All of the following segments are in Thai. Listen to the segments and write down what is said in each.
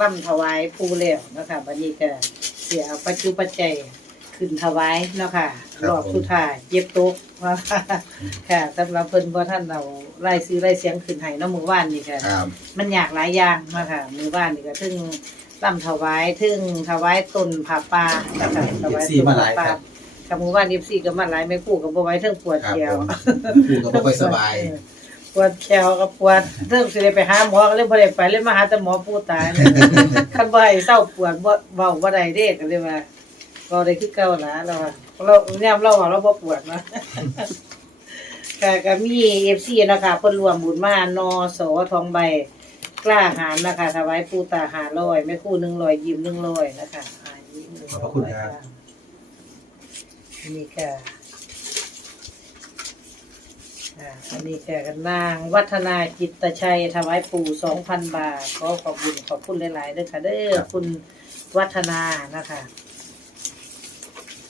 ร่ำถวายปูแล้วนะคะบัดนี้ก็เสียเอาปัจจุปัจจัยขึ้นถวายเนาะค่ะครับรอบสุดท้ายเย็บโต๊ะว่าค่ะสำหรับเพิ่นบ่ท่านเอาไล่ซื้อไล่เสียงขึ้นให้เนาะมื้อวานนี่ค่ะ ครับมันอยากหลายอย่างเนาะค่ะมื้อวานนี่ก็ถึงร่ำถวายถึงถวายต้นผาป่านะคะถวายต้นผาป่ากับมื้อวาน14ก็มาหลายแม่ครู่ก็บ่ไหว้เทิงปวดครับแขวผมครูก็บ่ค่อยสบาย ปวดแขวกับปวดเรื่องสิได้ไปหาหมอก็เลยบ่ได้ไปเลยมาหาแต่หมอผู้ตายคันบ่ให้เศร้าปวดบ่เว้าบ่ได้เด้ก็เลยว่าเว้าได้คือเก่าล่ะเราว่าเรายามเราว่าเราบ่ปวดนะก็ก็มี FC นะคะเพิ่นรวมบุญมานอสอทองใบ กล้าหารนะคะถวายปู่ตา500แม่ครู่100ยิ้ม100นะคะอ่ายิ้ม100ขอบพระคุณครับ นี่ก็อ่า อันนี้ก็นาง วัฒนาจิตชัยถวายปู่สองพันบาทขอขอบคุณขอบคุณหลายๆเด้อค่ะ เด้อคุณวัฒนานะคะ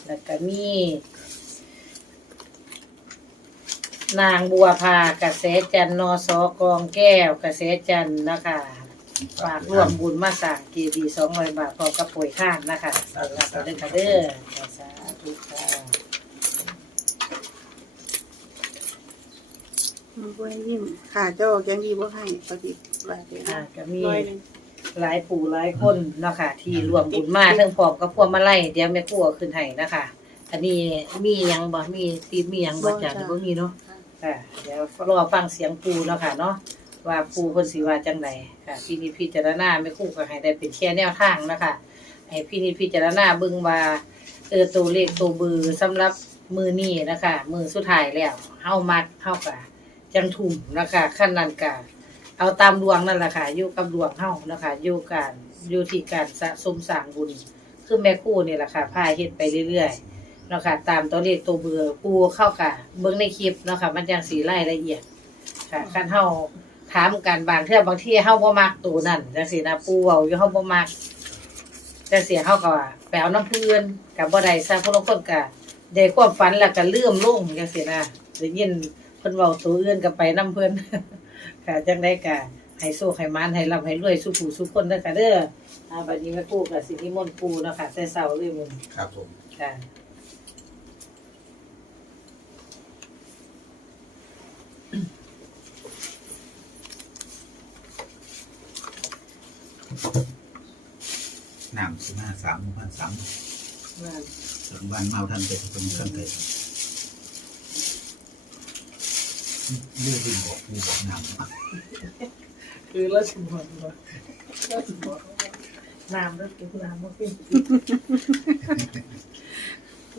แล้วก็มี นางบัวพากระแสจันทร์นอสอกองแก้วกระแสจันทร์นะคะฝากร่วมบุญมาสั่งกีบีสองร้อยบาทพร้อมกับป่วยข้างนะคะสาธุเด้อค่ะเด้อสาธุค่ะ มันบ่ให้ยิ้มค่ะเจ้ายังดีบ่ให้ปฏิบัติอ่าก็มี ร้อยหนึงหลายปู่หลายคนเนาะค่ะที่รวมบุญมาเทั้งพร้อมกับพวงมาลัยเดี๋ยวแม่ครัวขึ้นให้นะคะอันนี้มีหยังบ่มีตีมีหยังบ่จังบ่มีเนาะค่ะเดี๋ยวรอฟังเสียงปูเนาะค่ะเนาะว่าปูเพิ่นสิว่าจังไดค่ะพี่นิจพิจารณาไม่คู่ก็ให้ได้เป็นแค่แนวทางนะคะให้พี่นิจพิจารณาเบิ่งว่าเออตัวเลขตัวเบือสำหรับมือนี้นะคะมือสุดท้ายแล้วเฮามักเฮาก็ จังทุ่มนะคะขั้นนันก็เอาตามดวงนั่นแหละค่ะอยู่กับดวงเฮานะคะอยู่การอยู่ที่การสะสมสร้างบุญคือแม่คู่นี่แหละค่ะพาเฮ็ดไปเรื่อยๆนะคะตามตัวเลขตัวเบือปูเข้ากับเบิ่งในคลิปนะคะมันจังสีรายละเอียดค่ะคันเฮาถามกันบางเทื่อบางที่เฮาบ่มักตัวนั่นจังซี่นะปูเว้าอยู่เฮาบ่มักจังซี่เฮาก็ว่าไปเอาน้ำเพื่อนก็บ่ได้ซะผู้ลางคนก็ได้ความฝันแล้วก็ลืมลงจังซี่นะได้ยิน เพิ่นเว้าตัวอื่นก็ไปนํเพิ่น ค่ะจังได๋ก็ให้โชคให้มานให้ร่ำให้รวยสุผู้สุคนเด้อค่ะเด้ออ่าบัดนี้แม่ปู่ก็สินิมนต์ปู่เนาะค่ะแต่เช้าเลยมื้อนี้ครับผมค่ะ น้ำสิมาสามหมู่บ้านสามนั่นสองบ้านเมาทันเป็นตรงกันเลย เรื่องที่บอกกูบอกน้ำคือเราสมบูรณ์เราสมบูรณ์น้ำแล้วกินน้ำมากิน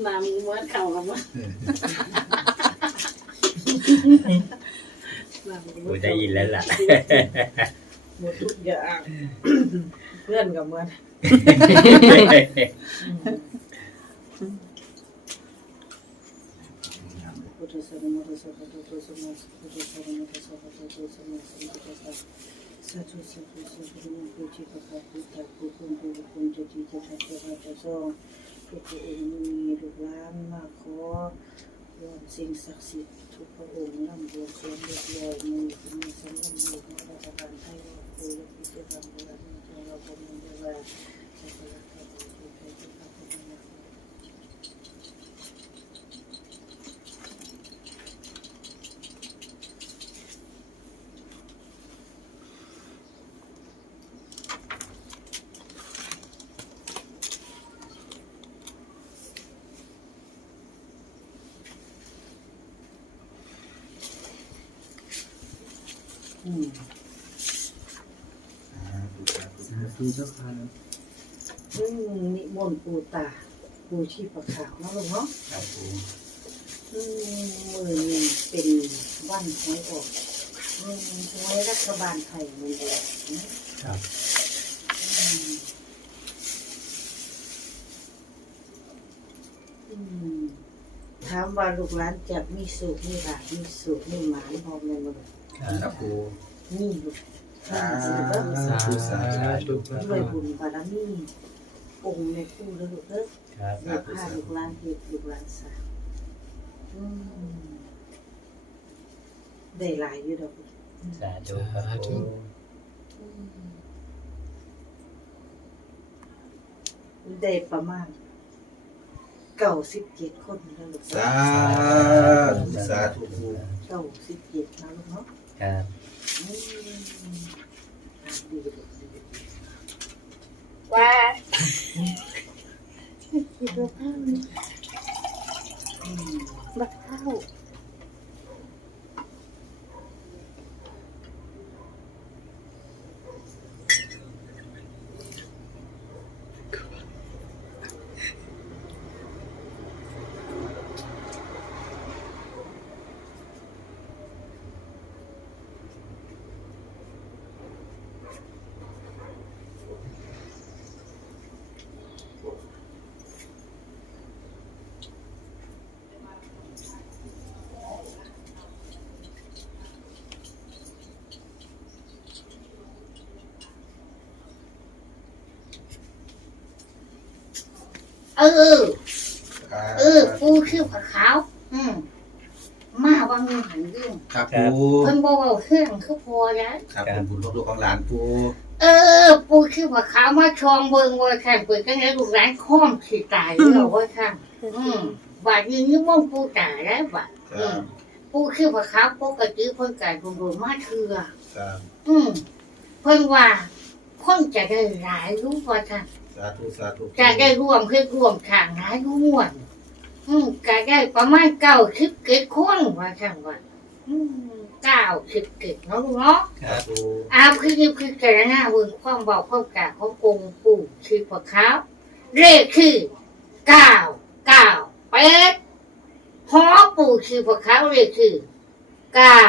น้ำม้วนเข่ากับว่าน้ำกูได้ยินแล้วล่ะหมดทุกอย่างเพื่อนกับเหมือนพุทธสนาพุทธสนาพุทธสนาพุทธสนาพุทธสนาพุทธสนาพุ ทธสนาสาธุสาธุสาธุผู้ที่ประกาศพุทธผู้คุณผู้คุณจะจีจะทักจะราจะทรงทุกพระองค์มีลูกหลานมาขอสิ่งศักดิ์สิทธิ์ทุกพระองค์นำบวงสรวงเรียบร้อยมือคุณมีสำนักมือของรัฐบาลไทยว่าคุยและพิจารณาเวลาที่เราประเมินได้ว่าจะเป็นรัฐบาลที่ใครจะทำให้ได้ อืม ดูเจ้าค่ะซึ่งนิมนต์ปูตาปูชีพขาวเนาะลูกเนาะครับผมซึ่งมือนี้เป็นวันหวยออกอืมหวยรัฐบาลไทยมือเดียวนะครับอืมอืมถามว่าลูกหลานจะมีสุขมีหลานมีสุขมีหมานพร้อมในมือครับผมนี่ลูก สาสาธุสาธุด้วยบุญบารมีองค์ในคู่แล้วลูกเอ้ยครับเดี๋ยวพาลูกหลานเฮ็ดลูกหลานสางอืมได้หลายอยู่ดอกสาธุครับผมอืมได้ประมาณเก้าสิบเจ็ดคนนะลูกสาธุสาธุเก้าสิบเจ็ดนะลูกเนาะครับอืมอะดีลูกดี ว่าอืมบักเข้า เออ เออปูคือผักขาวอืมมาว่ามีหันยื่งครับปูเพิ่นบอกว่าเครื่องคือพอแล้วครับเป็นบุญครอบครัวของหลานปูเออ ปูคือผักขาวมาชองเบิงว่าค่ะเปิดกันแล้วลูกร้านค้อมสิตายแล้วว่าค่ะอืมบาดนี้นึกว่าปูตายแล้วบาดคอืรับมปูคือผักขาวปกติเพิ่นการรวมๆมาเถื่อครับอืมเพิ่นว่าคนจะได้หลายรู้ว่าค่ะสาธุสาธุจะได้รวมเพื่อรวมทางหลายรู้ม่วนอืมก็ได้ประมาณเก้าสิบเกตคนว่าค่ะว่าอืมเก้าสิบเกตเนาะลูกเนาะสาธุอาคือคือคือเจรณาเวินความบอกความกาขององค์ปู่คือพระขาวเลขคือเก้าเก้าเป็ดหอปู่คือพระขาวเลขคือเก้า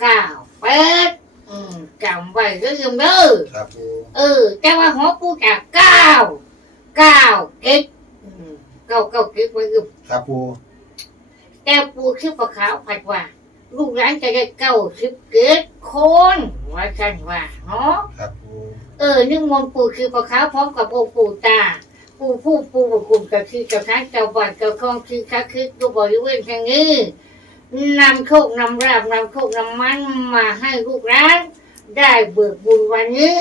เก้าเป็ดอืมจำไว้เรื่องเด้อครับปู เออ แต่ว่าหอปู่จากเก้าเก้าเก็ดอืมเก้าเก้าเก็ดไว้คือครับปูแต่ปู่คือพระขาวผัดว่า ลูกหลานจะได้เก้าสิบเก็ดคนว่าฉันว่าเนาะครับปูเออนึ่งมนต์ปู่คือพระขาวพร้อมกับองค์ปู่ตาปู่ผู้ปู่บุญกลุ่มกับคือเจ้าท้างเจ้าบ้านเจ้าคองคือคักคือตัวบริเวณทางนี้นำโชคนำราบนำโชคนำมันมาให้ลูกร้านได้เบิกบุญวันนี้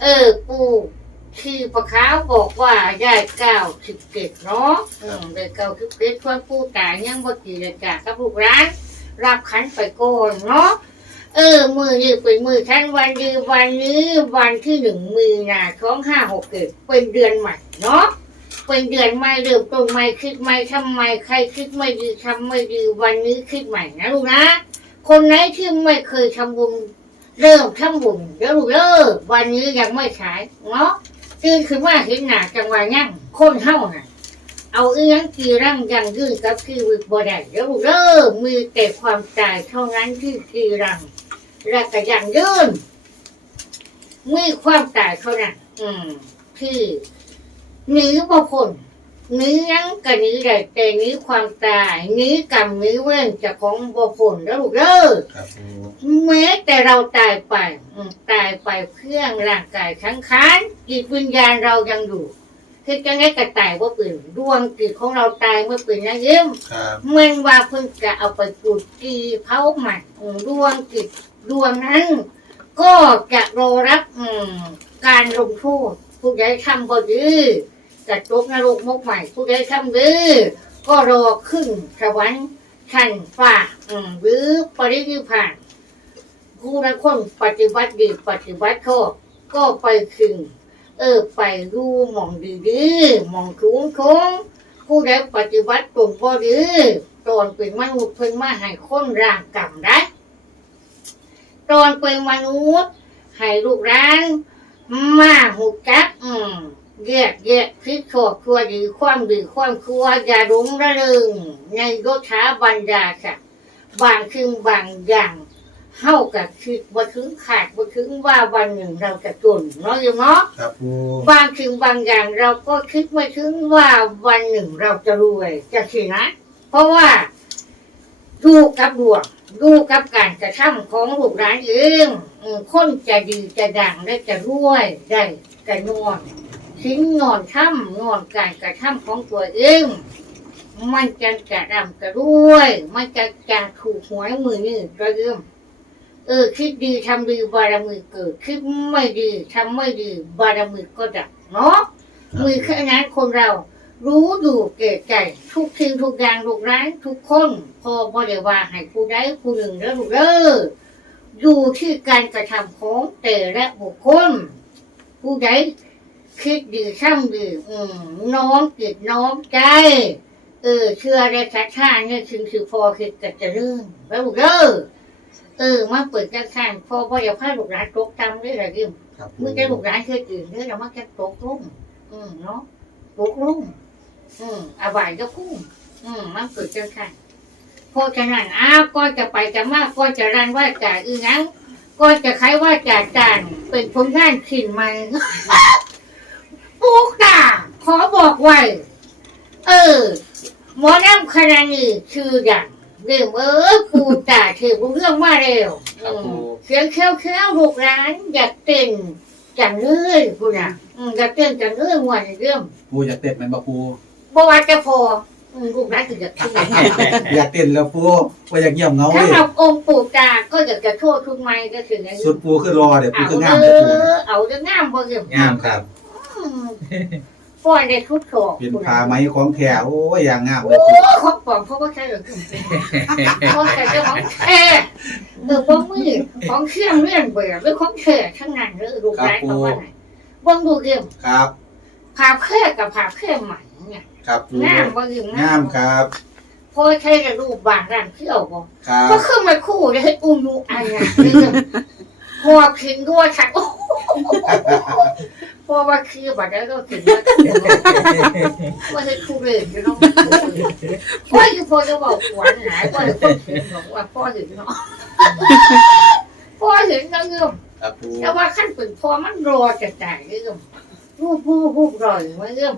เออ ปู่คือพระขาวบอกว่าได้เก้าสิบเกตเนาะอืมได้เก้าสิบเกตควรปู่ตายังบ่กี่เลยจ้ะกับลูกร้านรับขันไปก่อนเนาะเออ มือนี้เป็นมือท่านวันดีวันนี้วันที่หนึ่งมีนาสองห้าหกเกิดเป็นเดือนใหม่เนาะเป็นเดือนใหม่เริ่มต้นใหม่คิดใหม่ทำไมใครคิดไม่ดีทำไม่ดีวันนี้คิดใหม่นะลูกนะคนไหนที่ไม่เคยทำบุญ เริ่มทำบุญเดี๋ยวลูกเลิกวันนี้ยังไม่ใช้เนาะตื่นขึ้นมาเห็นหนาจังหวะยั่งคนเท่าน่ะ เอาเอื้องกีร่างยังยืนกับคือวิบได้เดี๋ยวลูกเลิกมีแต่ความตายเท่านั้นที่กีรังและก็ยังยืนมีความตายเท่านั้นอืมที่หนีบุคค ลหนียังก็หนีได้แต่หนีความตายหนีกรรมหนีเว้นจากของบุคคลแล้วลูกเด้อครับปูแม้แต่เราตายไปอืมตายไปเพื่องร่างกายทั้งขานจิตวิญญาณเรายังอยู่คือจะไงก็ตายว่าปืนดวงจิตของเราตายเมื่อปืนนะเยิ้มครับเมื่อว่าเพิ่งจะเอาไปจุดจีเผาใหม่อืมดวงจิตดวงนั้น ก็จะรอรับอืมการลงโทษผู้ใดทำก็ดี จะตกนรกมกใหม่ผู้ใดทำดีก็รอขึ้นสวรรค์ชั้นฟ้าอืมหรือปรินิพพานผู้ละคนปฏิบัติดีปฏิบัติชอบก็ไปถึงเออไปดูหมองดีๆมองทุงทงผู้ใดปฏิบัติตรงบ่ดีตอนเป็นมนุษย์เพิ่นมาให้คนร่างกรรมได้ตอนเป็นมนุษย์ให้ลูกร้านมาหูจักอืม แยกแยกพิดชอบชั่วดีความดีความชั่วอย่าหลงระเริงในยศถาบรรดาค่ะ บางสิ่งบางอย่างเฮากับคิดบ่ถึงขาดบ่ถึงว่าวันหนึ่งเราจะจนเนาะโยมเนาะครับปูบางสิ่งบางอย่างเราก็คิดไม่ถึงว่าวันหนึ่งเราจะรวยจะสินะ เพราะว่าดูกับดวงดูกับการกระทำของลูกหลานเองอืมคนจะดีจะดังและจะรวยได้กระนอน ทิ้งนอนทำนอนการกระทำของตัวเอง มันจะกระดำกระรวย มันจะจะถูกหวยมือนี่กระเรื่มเออคิดดีทำดีบารมีเกิดคิดไม่ดีทำไม่ดีบารมีก็ดับเนาะมือแค่นั้นคนเรารู้อยู่เกิดใจ ทุกสิ่งทุกอย่างทุกร้านทุกคนพอบ่ได้ว่าให้ผู้ใดผู้หนึ่งแล้วลูกเด้ออยู่ที่การกระทำของแต่ละบุคคลผู้ใด คิดดีช่ำดีอืมน้อมจิตน้อมใจ เออ เชื่อได้ชัดชาเนี่ยถึงคือพอคือกัจะเรื่องแล้วลูกเด้อเออมาเปิดการขันพอพออย่าพลาดลูกหลานตกตำได้ละยิ่งครับปูมึงจะลูกหลานเคยตื่นเนี่ยเรามักจะตกลุ่มอืมเนาะตกลุ่มอืมอาบายก็พุ่งอืมมันเปิดการขันพอจะนั่นอ้าวก็จะไปจะมากก็จะรันว่าจ่าอืองั้งก็จะคล้ายว่าจ่าจานเป็นผลงานขินมัน ปุ๊กตาขอบอกไว้ เออ หมอน้ำคณะนี้ชื่อดังเรื่องเออปูตาถือรู้เรื่องมาเร็วครับปู เสียงเคี้ยวเคี้ยวลูกร้าน อยากเต้นจังเลยคุณอะอืมอยากเต้นจังเลยวันเรื่องปูอยากเต้นไหมบ่ปูบ่ว่าจะพออืมลูกร้านก็อยากเต้นอยากเต้นแล้วปูว่าอยากเงียบเหงาเลถ้ายเราองค์ปู่ตาก็อยากจะโทษทุกไม้ก็คืออย่างสุนี้ดปูคือรอเดี๋ยวปูเอาคืองามเอเลยปูอเอาจะงามบ่เรื่องงามครับอืม ป้อนได้ทุกโถเป็นผ้าไหมของแท้โอ้ยอย่างงามเลโอ้ยปูของปลอมเพราะว่าใช่หรือเพราะใช่เจ้าของแท้เออบ่มือของเชื่อมเลื่อนเบื่อหรือของเชื่อทั้งนั้นเลยลูกร้านเขาว่าไหนบ่ดูเรื่องครับ ผ่าแค่กับผ่าแค่ใหม่เนี่ยครับปูงามบ่ยืมงามครับ พอใช้กระดูกบางร่างเที่ยวบ่ครับก็คือมาคู่ได้ให้อุ้มลูกอันน่ะพอคิงด้วยฉันโอ้ พอว่าคือบัดแล้วก็ถึงว่าว่าให้คู่เลยจะต้องพ่ออยู่พอจะบอกหวานหายพ่อจะต้องเห็นบอกว่าพ่อเห็นเนาะพ่อเห็นแล้วเงื่อมแต่ว่าขั้นเป็นพ่อมันรอจะจ่ายเงื่อมรูปรูปรูปรอยมาเงื่อม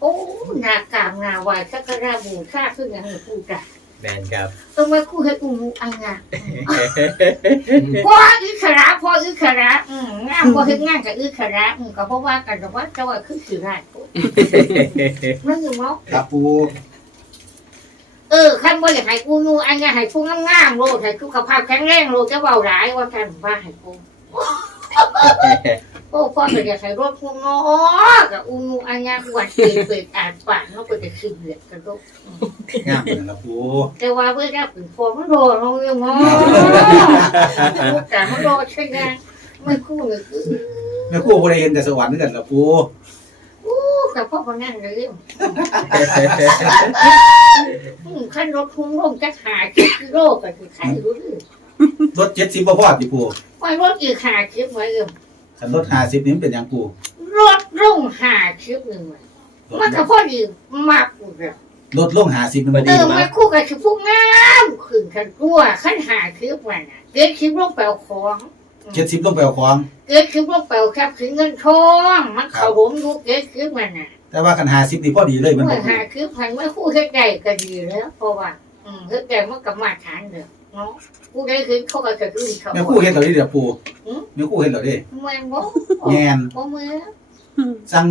โอ้หนากามหนาวายสักกระบูชาขึ้นอย่างนี้พูดได้ แมนครับต้องมาคู่ให้อุ้มลูกอันน่ะพ่ออิสระพ่ออิสระอืมงามพ่อเฮ็ดงานกับอิสระอืมก็เพราะว่ากันแต่ว่าเจ้าว่าคือสิได้ปุ๊บนั่นคือเนาะครับปูเออคันบ่อยากให้กูนูอันอยากให้กูงามๆโลดให้สุขภาพแข็งแรงโลดจะเบาหลายว่ากันว่าให้กู โอ้พ่อก็อยากให้รถกูเนาะกับอูนูอันยากหวัดเปิดเปิดอ่านปากเนาะก็จะคิดเดือดกันลูกอืมงามเลยครับปูแต่ว่าเพื่อนได้เป็นพ่อมันรอเราอยู่เนาะแต่มันรอใช่ไหมไม่คู่เลยคือแม่ครู่บ่ได้เห็นแต่สวรรค์คือกันละปูกับพ่อคนนั้นเลยอืมขั้นรถคุ้มลงจะหาคิดโลกก็คือใครรู้ดิรถ70บ่พอติปูว่ารถอีกหาคิดไว้เออ คันรถ50นี่มันเป็นหยังปูรถลงหาคิดหนึ่งไว้รถมันก็พอดีมากอยู่แล้วรถลง50มันบ่เอดีอมาคู่กับชิพูงามขึ้นกันตัวขั้นหาคิดไว้น่ะเกิดคิดลงแปลของ70ลงไปเอาของ เกิดคิดลงแปลแคบถึงเงินทอง มันเขาหลมดูเกิดคิดมันน่ะ แต่ว่าคัน50นี่พอดีเลยมันเมื่บ่อปูหาคิดพันเมื่อคู่เฮ็ดได้ก็ดีแล้วเพราะว่า อืมเฮ็ดได้มันก็มาฐานเด้อ เนาะผู้ใดคือเขาก็จะรู้เขาแม่ครู่เฮ็ดแล้วดิเด้อปูหือแม่ครู่เฮ็ดแล้วเด้แม่นบ่แม่นบ่มือสั่ง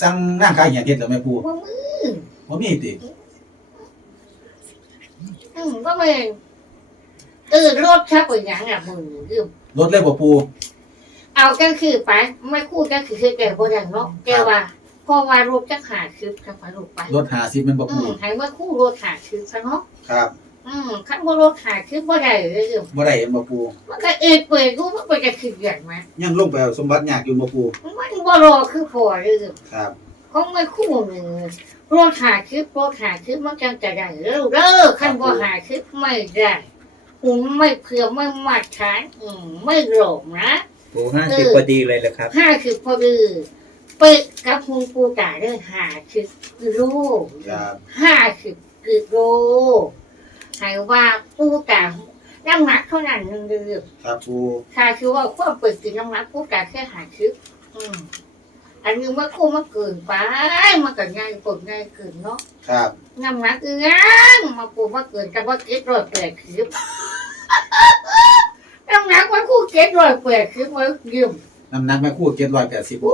สั่งนางขายเหียเฮ็ดแล้วแม่ปูบ่มือบ่มีติอืมบ่แม่นเออรถชักไปหยังอะมึงลืมรถเลยบ่ปูเอาจังคือไปไม่คู่จังคือคือแกบ่ได้เนาะแกว่าเพราะว่ารถจักหาคือจังไปรถไปรถ50มันบ่อืปูมให้ว่าคู่รถหาคือซะเนาะครับ อืมคันบ่รถหาคือบ่ได้เลยลืมบ่ได้เห็นบ่ปูมันก็เอ็ดเปิดกูมันก็จะคิดอย่างมั้ยยังลงไปเอาสมบัติยากอยู่บ่ปูมันบ่รอคือพอเลยลืมครับของไม่คู่หนึ่งรถหาคลิปรถหาคลิปมันจังจะได้เร็วเด้อขั้นบ่หาคลิปไม่ได้อุ้มไม่เพื่อไม่มาตรฐานอืมไม่หลงนะปูห้าสิบพอดีเลยเหรอครับห้าคือพอดีเปิดกับมุงปูตาเด้อหาคือกิโลครับห้าคือกิโล ให้ว่าปูตาน้ำหนักเท่านั้นหนึงเดือครับปูถ้าคือว่าความเปิดกินน้ำหนักปูตาแค่หาคลิปอืมอันนี้มันคู่มันเกินไปมันก็ง่ายกดง่ายเกินเนาะครับน้ำหนักอีหยังมาปูมาเกินแต่ว่าเก็ดร้อยแปดสิบน้ำหนักมันคู่เก็ดร้อยแปดสิบไว้ยืม น้ำหนักแม่ครู่780บ่ปู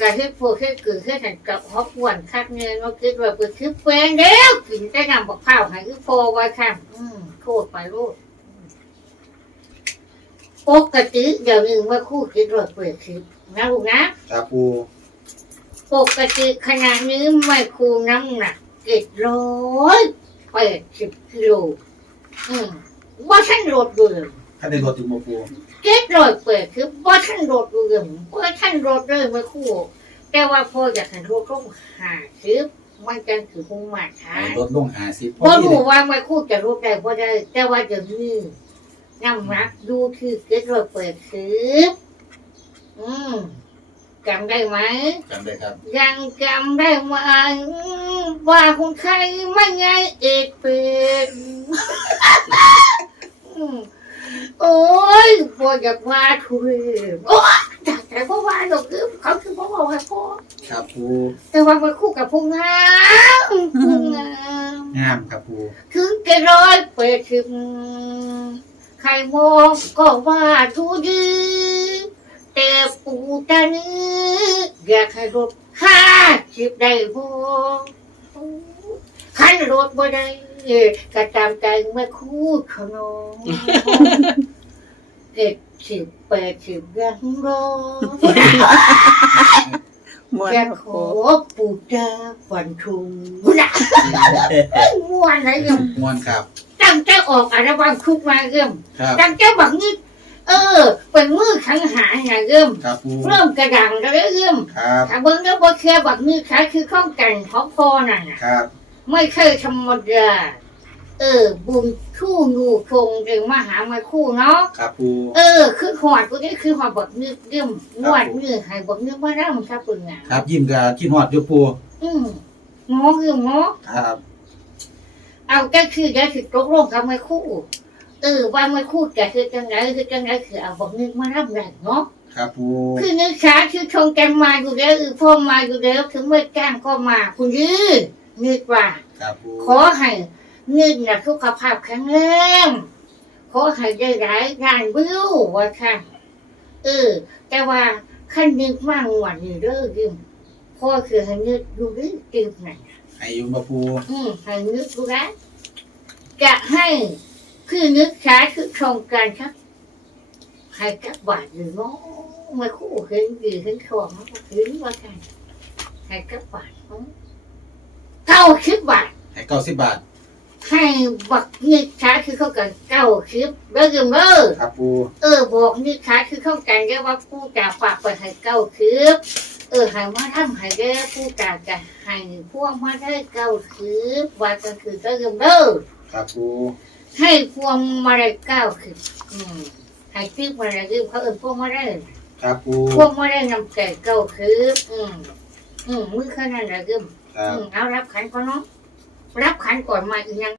กะเฮ็ดพวกเฮ็ดเกิดเฮ็ดหันกับฮอกวนคักเงินว่าเก็ดร้อยแปดสิบแปลงแล้วกินแต่น้ำบักข้าวให้คือพอไว้ค่ะอืมโทษไปลูกปกติเดี๋ยวนี้ว่าคู่เก็ดร้อยแปดสิบนะลูกนะครับปูปกติขนาดนี้ไม่คูน้ำหนักเจ็ดร้อยแปดสิบกิโลอืมว่าท่านรถเดิมถ้าได้รถถึงบ่ปู เจ็ดร้อยแปดคือว่าท่านรถเดิมว่าท่านรถเดิมไม่คู่ แต่ว่าพออยากให้รถต้องหาคือมันจังคือคงมาช้าให้รถลงหาสิบพเพราะอดีรู้เลยว่าไม่คู่จะรู้ได้เพราะได้ แต่ว่าเดี๋ยวนี้น้ำหนักดูคือเจ็ดร้อยแปดสิบอืมจำได้ไหม จำได้ครับ ยังจำได้ไหมว่าคนไข้ไม่ไงเอกเป็นอืม โอ้ยพออยากว่าทุเรศโอ้ยแต่แต่เพราะว่าดอกคือเขาคือเพราะว่าให้พ่อครับปูแต่ว่ามาคู่กับผู้งามผู้งามงามครับปูถึงจะร้อยเปิดถึงใครมองก็ว่าทุดีแต่ปูตานี้อยากให้รถห้าสิบได้บ่ขันรถบ่ได้ เออก็ตามใจเมื่อคู่ขนมเจ็ดสิบแปดสิบยังรอมวนจะบ่ขปูอปูจาฝันทุงนะม่วนอะไรเงี้ยมวนครับ ตั้งใจออกอัลบั้มคุกมาเงี้ยครับตั้งใจบักนี้เออ เป็นมือขังหาไงเรับปูเริ่มกระดังแล้วเงี้ยครับถ้าเบิ้งแล้วบ่เชื่บักนี้ขาคือข้องกันของพอนั่นครับ ไม่เคยธรรมดา เออ บุญคู่นูคงเรื่องมาหามาคู่เนาะ ครับปู เออ คือหอดกูนี่คือหอดบักนี้เงี้ยงวดนี้ให้บักนี้มาร่ำซะเป็นไงครับ ยิ้มกับคิดฮอดอยู่ปูอืมงอคือหมอครับ เอาก็คือจะคือตกลงกับไม่คู่เออว่าไม่คู่จะคือจังไรคือจังไรคือเอาบอกนึกมารับแรงเนาะครับปูคือนึกช้าคือชงกันมาอยู่แล้วเออพ่อมาอยู่แล้วถึงไม่จ้างก็มา คุณยื้อ นึกว่า ครับปูขอให้นึกนะสุขภาพแข็งแรงขอให้ได้หลายงานวิวว่าค่ะ เออ แต่ว่าขั้นนึกมากกว่านี้เด้อยืมพ่อคือให้นึกดูดิจืดหน่อยให้อยู่บ่ปูอืมให้นึกดูนะจะให้คือนึกช้าคือโครงการครับให้กับบาทหรือเนาะมาคู่เห็นดีเห็นชมมันก็ถือว่ากันให้กับบาทเนาะ เก้าสิบบาทให้เก้าสิบบาท ให้บักนึกช้าคือเข้ากันเก้าสิบเด้อเด้อเด้อครับปูเออบอกนึกช้าคือเข้ากันเรียกว่าผู้จะฝากไปให้เก้าสิบเออให้มาทำให้ได้ผู้จะจะให้พวกมาได้เก้าสิบว่าก็คือเด้อเด้อเด้อครับปูให้พวงมาลัยเก้าสิบอืมให้ซื้อมาลัยยืมเขาเอินพวงมาลัยครับปูพวงมาลัยนำแก่เก้าสิบอืมอืมมือขนาดไหนยืม ครับ อืมเอารับขันก่อนเนาะรับขันก่อนมาอีกยัง